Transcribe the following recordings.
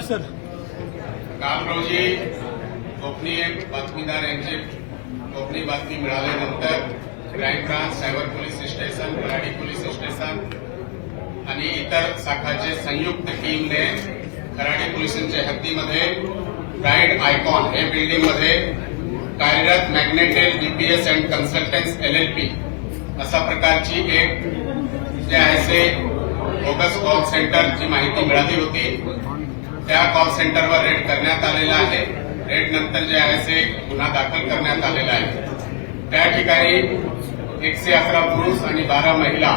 धन्यवाद सर. काल रोजी गोपनीय बातमीदार यांची गोपनीय बातमी मिळाल्यानंतर crime branch, cyber police station, Kharadi police station आणि इतर शाखाचे संयुक्त टीमने खराडी पोलिसांच्या हद्दीमध्ये प्राईड आयकॉन हे बिल्डिंगमध्ये कार्यरत मॅग्नेटेल जीपीएस अँड कन्सल्टन्स LLP अशा प्रकारची एक जे आहे ते बोगस कॉल सेंटरची माहिती मिळाली होती. त्या कॉल सेंटरवर रेड करण्यात आलेला आहे. रेड नंतर जे आहे ते गुन्हा दाखल करण्यात आलेला आहे. त्या ठिकाणी 111 पुरुष आणि 12 महिला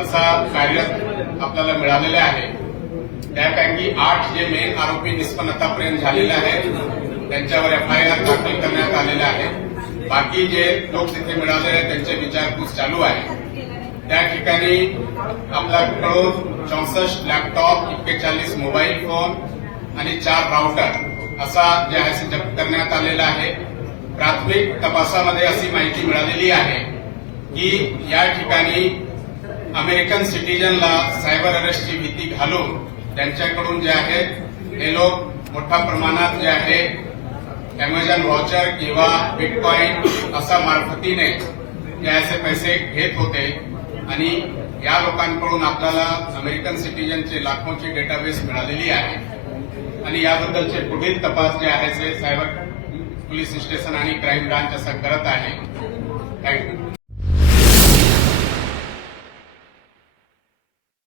असा कार्यरत आपल्याला मिळालेले आहे. त्यापैकी 8 जे मेन आरोपी निष्पन्न आतापर्यंत झालेले आहेत त्यांच्यावर FIR दाखल करण्यात आलेला आहे. बाकी जे लोक तिथे मिळालेले आहेत त्यांचे विचारपूस चालू आहे. त्या ठिकाणी आपल्याकडून 64 लॅपटॉप, 41 मोबाईल फोन आणि 4 राउटर असा जे आहे ते जप्त करण्यात आलेला आहे. प्राथमिक तपासामध्ये अशी माहिती मिळालेली आहे की या ठिकाणी अमेरिकन सिटीजनला सायबर अरेस्टची भीती घालून त्यांच्याकडून जे आहे हे लोक मोठ्या प्रमाणात जे आहे अमेझॉन व्हाउचर किंवा बिटकॉइन असा मार्फतीने जे असे पैसे घेत होते आणि या लोकांकडून आपल्याला अमेरिकन सिटीजनचे लाखोंची डेटाबेस मिळालेली आहे आणि याबद्दलचे पुढील तपास जे आहे ते सायबर पोलीस स्टेशन आणि क्राईम ब्रांच असं करत आहे. थँक्यू.